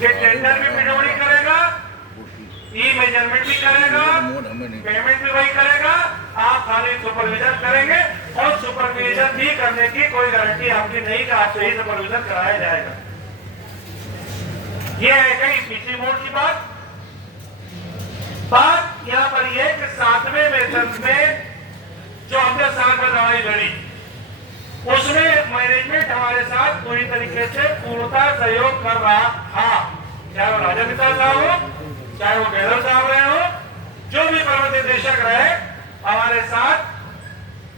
कि टेंडर भी पिडब्ल्यूडी करेगा, ई मेजरमेंट भी करेगा, पेमेंट भी वही करेगा, आप खाली सुपरविजन करेंगे और सुपरविजन भी करने की कोई गारंटी आपकी नहीं कि आपसे ही सुपरविजन कराया जाएगा। ये है कहीं पिछली मोड की बात यहाँ पर ये कि 7वें वेतन में जो हमने साथ में लड़ाई लड़ी उसमें मैनेजमेंट हमारे साथ पूरी तरीके से पूर्णतः सहयोग कर रहा था, चाहे वो राजा मित्तल साहब हो, चाहे वो गहलोत साहब रहे हो, जो भी प्रबंध निदेशक रहे हमारे साथ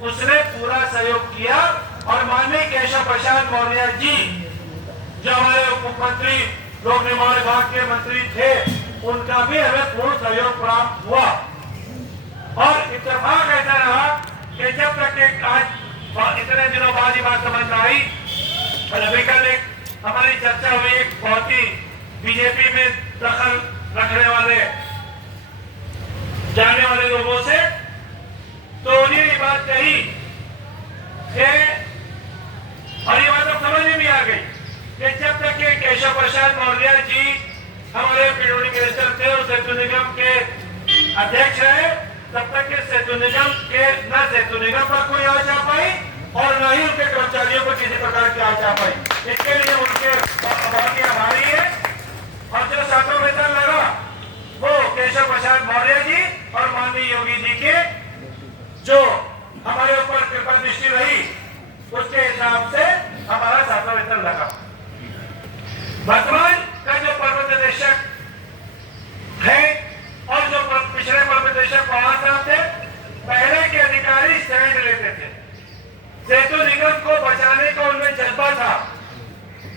उसने पूरा सहयोग किया। और माननीय केशव प्रसाद मौर्य जी जो हमारे उप मुख्यमंत्री लोक निर्माण विभाग के मंत्री थे उनका भी हमें पूर्ण सहयोग प्राप्त हुआ। और इत्तेफाक ऐसा रहा कि जब तक एक आज इतने दिनों बाद ही बात समझ में आई और अभी कल एक हमारी चर्चा हुई एक बहुत ही बीजेपी में दखल रखने वाले जाने वाले लोगों से, तो उन्हें ये बात कही कि और ये बात अब समझ में भी आ गई कि जब तक के केशव प्रसाद मौर्य जी हमारे पीडब्ल्यूडी मिनिस्टर थे और सेतु निगम के अध्यक्ष रहे तब तक के सेतु निगम के न सेतु निगम पर कोई आँच आ पाई और न ही उनके कर्मचारियों पर किसी प्रकार की आँच आ पाई। इसके लिए उनके बहुत ही आभारी है। और जो 7वां वेतन लगा वो केशव प्रसाद मौर्य जी और माननीय योगी जी के जो हमारे ऊपर कृपा दृष्टि रही उसके हिसाब से हमारा 7वां वेतन लगा। वर्तमान का जो प्रबंध निदेशक है और जो पिछले प्रबंध निदेशक पवार साहब थे, पहले के अधिकारी स्टैंड लेते थे, सेतु निगम को बचाने का उनमें जज्बा था।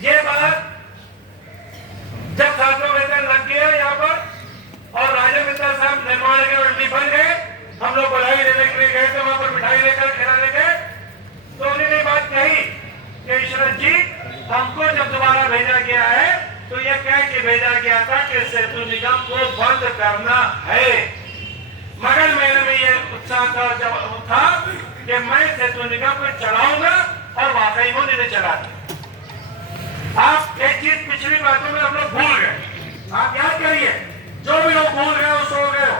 ये बात जब 7वां वेतन लग गया यहाँ पर और राजा मित्तल साहब निर्माण के एमडी बन गए, हम लोग बधाई देने के लिए गए थे, वहां पर मिठाई लेकर खिलाने गए, तो उन्होंने बात कही कि ईश्वर जी हमको जब दोबारा भेजा गया है तो ये कह के भेजा गया था कि सेतु निगम को बंद करना है। मगर मेरे में ये उत्साह था कि मैं सेतु निगम को चलाऊंगा और वाकई वो नहीं चला। आप एक चीज पिछली बातों में हम लोग भूल गए, आप याद करिए, जो भी लोग भूल गए वो सो गए हो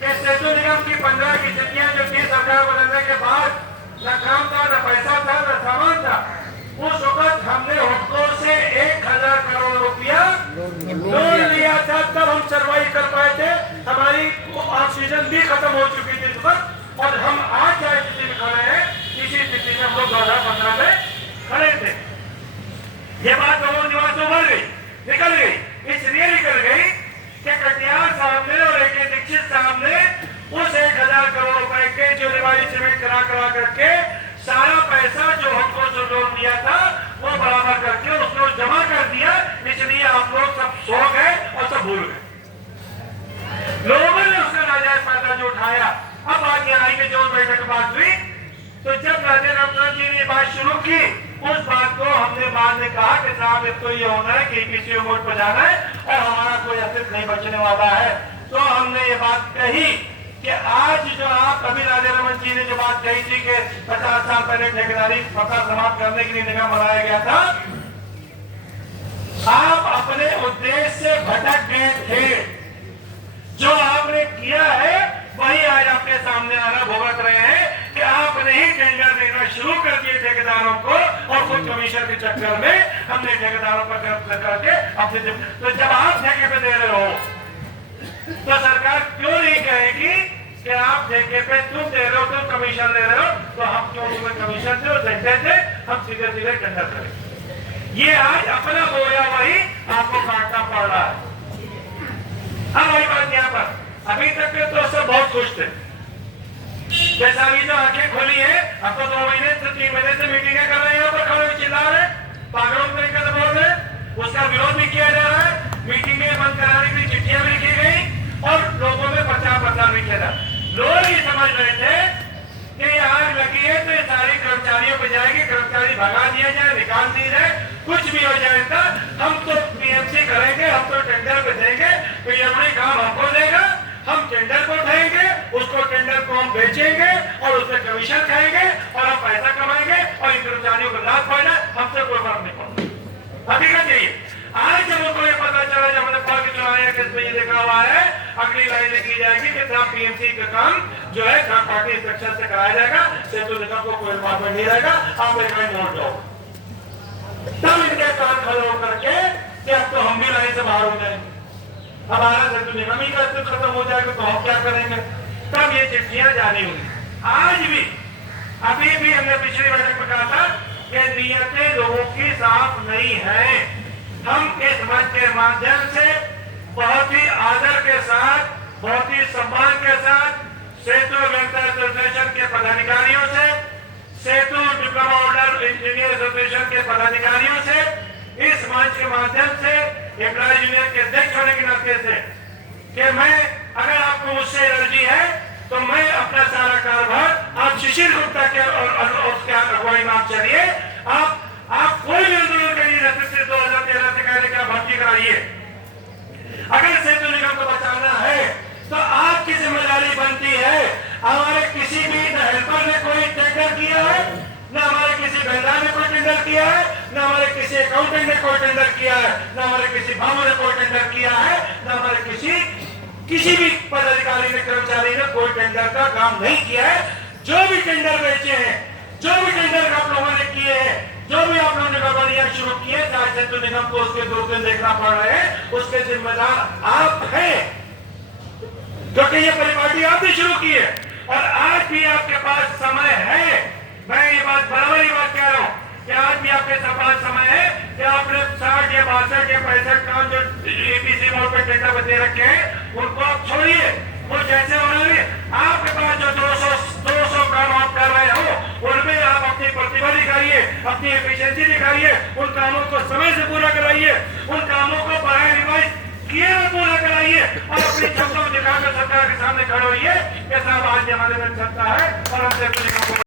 कि सेतु निगम की 15 की चिट्ठियां जो थी सरकार बदलने के बाद न काम था, न पैसा था, न सामान था, उस वक्त हमने हुक्कों से 1000 करोड़ रुपया लोन लिया था, तब हम सर्वाइव कर पाए थे। हमारी ऑक्सीजन भी खत्म हो चुकी थी इस वक्त और हम आज चाहे स्थिति में खड़े हैं, इसी स्थिति में हम लोग 2015 में खड़े थे। ये बात लोगों निवास में बढ़ गई, निकल गई, इसलिए निकल गई कि कटियार साहब ने और AK दीक्षित साहब ने उस 1000 करोड़ रुपए के जो रिवाइज सीमेंट करा करके सारा पैसा जो हमको जो लोन दिया था वो बराबर करके उसको जमा कर दिया। इसलिए आप लोग सब सो गए और सब भूल गए, लोगों ने उसका नाजायज फायदा जो उठाया। अब आगे आई कि जो बैठक बात हुई तो जब राजा रामचंद्र जी ने बात शुरू की उस बात को हमने बाद में कहा कि साहब एक तो ये होना है कि EPCO मोड पर जाना है और हमारा कोई अस्तित्व नहीं बचने वाला है। तो हमने ये बात कही कि आज जो आप अभी राजा रमन जी ने जो बात कही थी कि 50 साल पहले ठेकेदारी प्रथा समाप्त करने के लिए निगम बनाया गया था, आप अपने उद्देश्य से भटक गए थे। जो आपने किया है वही आज आपके सामने आना भुगत रहे हैं कि आपने ही टेंडर देना शुरू कर दिए ठेकेदारों को और खुद कमीशन के चक्कर में हमने ठेकेदारों पर करके अपने। तो जब आप ठेके पे दे रहे हो तो सरकार क्यों नहीं कहेगी कि आप ठेके पे तुम दे रहे हो, तुम कमीशन ले रहे हो, तो हम क्यों तुम्हें कमीशन देते थे, हम सीधे सीधे टेंडर करें। ये आज अपना बोया वही आपको काटना पड़ रहा है। अब वही बात यहाँ पर अभी तक के तो सब बहुत खुश थे, जैसा अभी जो आंखें खोली है, अब तो 2 महीने से 3 महीने से मीटिंगें कर रहे हैं, यहाँ पर खड़े चिल्ला रहे, पागलों तरीके से बोल रहे, उसका विरोध भी किया जा रहा है, मीटिंगें बंद कराने की चिट्ठियां भी लिखी गई और लोगों में प्रचार भी किया जा रहा। लोग ये समझ रहे थे कि आग लगी है तो ये सारे कर्मचारियों पे जाएगी, कर्मचारी भगा दिया जाए, निकाल दिया जाए, कुछ भी हो जाएगा, हम तो PMC करेंगे, हम तो टेंडर पे देंगे, PWD काम हमको देगा, हम टेंडर को उठाएंगे, उसको टेंडर को हम बेचेंगे और उससे कमीशन खाएंगे और हम पैसा कमाएंगे और इन कर्मचारियों को लाभ पड़ना, हमसे कोई फर्क नहीं पड़ता। हकीकत यही है। आज जब उनको ये पता के इसमें ये लिखा हुआ है, अगली लाइन लिखी जाएगी कि साहब पीएमसी का काम जो है थर्ड पार्टी इंस्पेक्शन से कराया जाएगा, सेतु निगम को कोई इन्वॉल्वमेंट नहीं रहेगा, आप एक लाइन नोट लो। तब इनके कान खड़े होकर के कि अब तो हम भी लाइन से बाहर हो जाएंगे, हमारा सेतु निगम ही का अस्तित्व खत्म हो जाएगा, तो हम क्या करेंगे। तब ये चिट्ठियां जारी हुई। आज भी अभी भी हमने पिछली बैठक में कहा था कि नीयतें लोगों की साफ नहीं है। हम इस मंच के माध्यम से बहुत ही आदर के साथ, बहुत ही सम्मान के साथ सेतु वेलफेयर एसोसिएशन के पदाधिकारियों से, सेतु डिप्लोमा होल्डर इंजीनियर एसोसिएशन के पदाधिकारियों से, इस मंच के माध्यम से एम्प्लॉय यूनियन के अध्यक्ष होने के नाते से कि मैं, अगर आपको मुझसे एलर्जी है तो मैं अपना सारा कारभार आप शिशिर गुप्ता के और उसके अगुवाई में आप चलिए, आप कोई भी आंदोलन करिए, 2013 से कहने का भर्ती कराइए। अगर सेतु निगम को बचाना है तो आपकी जिम्मेदारी बनती है। हमारे किसी भी हेल्पर ने कोई टेंडर किया है, न हमारे किसी वेंडर ने कोई टेंडर किया है, न हमारे किसी अकाउंटेंट ने कोई टेंडर किया है, न हमारे किसी बाबू ने कोई टेंडर किया है, न हमारे किसी भी पदाधिकारी ने, कर्मचारी ने कोई टेंडर का काम नहीं किया है। जो भी टेंडर बेचे हैं, जो भी टेंडर आप लोगों ने किए हैं, जो भी आप लोगों ने गड़बड़ियां शुरू की है, चाहे सेतु निगम को उसके 2 दिन देखना पड़ रहे हैं, उसके जिम्मेदार आप हैं, क्योंकि ये परिपाटी आपने शुरू की है। और आज भी आपके पास समय है, मैं ये बात बराबर ही बात कह रहा हूँ कि आज भी आपके पास समय है कि आपने 60 या 62 या 65 काम जो एपीसी मोड पे टेंडर दे रखे हैं उनको आप छोड़िए, और जैसे उन्होंने आपके पास जो 200 काम आप कर रहे हो उनमें आप अपनी प्रतिभा दिखाइए, अपनी एफिशिएंसी दिखाइए, उन कामों को समय से पूरा कराइए, उन कामों को बढ़ाए रिवाइज किए पूरा कराइए, और अपनी क्षमता दिखाकर सरकार के सामने खड़े होइए कि साहब आज हमारे में सत्ता है और हम